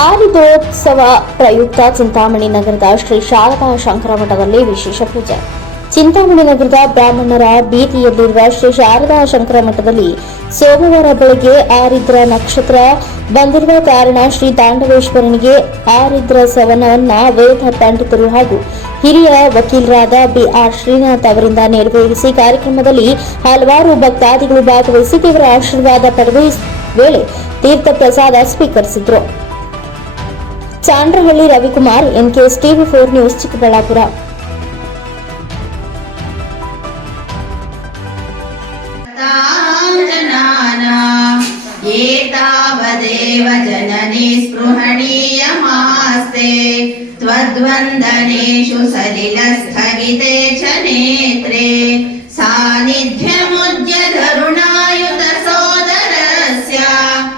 ಆರಿದೋತ್ಸವ ಪ್ರಯುಕ್ತ ಚಿಂತಾಮಣಿ ನಗರದ ಶ್ರೀ ಶಾರದಾ ಶಂಕರ ಮಠದಲ್ಲಿ ವಿಶೇಷ ಪೂಜೆ. ಚಿಂತಾಮಣಿ ನಗರದ ಬ್ರಾಹ್ಮಣರ ಬೀದಿಯಲ್ಲಿರುವ ಶ್ರೀ ಶಾರದಾ ಶಂಕರ ಮಠದಲ್ಲಿ ಸೋಮವಾರ ಬೆಳಗ್ಗೆ ಆರಿದ್ರ ನಕ್ಷತ್ರ ಬಂದಿರುವ ಕಾರಣ ಶ್ರೀ ದಾಂಡವೇಶ್ವರನಿಗೆ ಆರಿದ್ರ ಸವನವನ್ನ ವೇದ ಪಂಡಿತರು ಹಾಗೂ ಹಿರಿಯ ವಕೀಲರಾದ ಬಿಆರ್ ಶ್ರೀನಾಥ್ ಅವರಿಂದ ನೆರವೇರಿಸಿ ಕಾರ್ಯಕ್ರಮದಲ್ಲಿ ಹಲವಾರು ಭಕ್ತಾದಿಗಳು ಭಾಗವಹಿಸಿ ದೇವರ ಆಶೀರ್ವಾದ ಪಡೆದ ವೇಳೆ ತೀರ್ಥ ಪ್ರಸಾದ ಸ್ವೀಕರಿಸಿದ್ರು. Chandrahalli Ravikumar NKS TV four news Chikkaballapur जनानाम् एतावदेव जननी स्पृहणीयमास्ते त्वद्वन्दनेषु सलिलस्थगिते च नेत्रे सान्निध्यमुद्यधरुण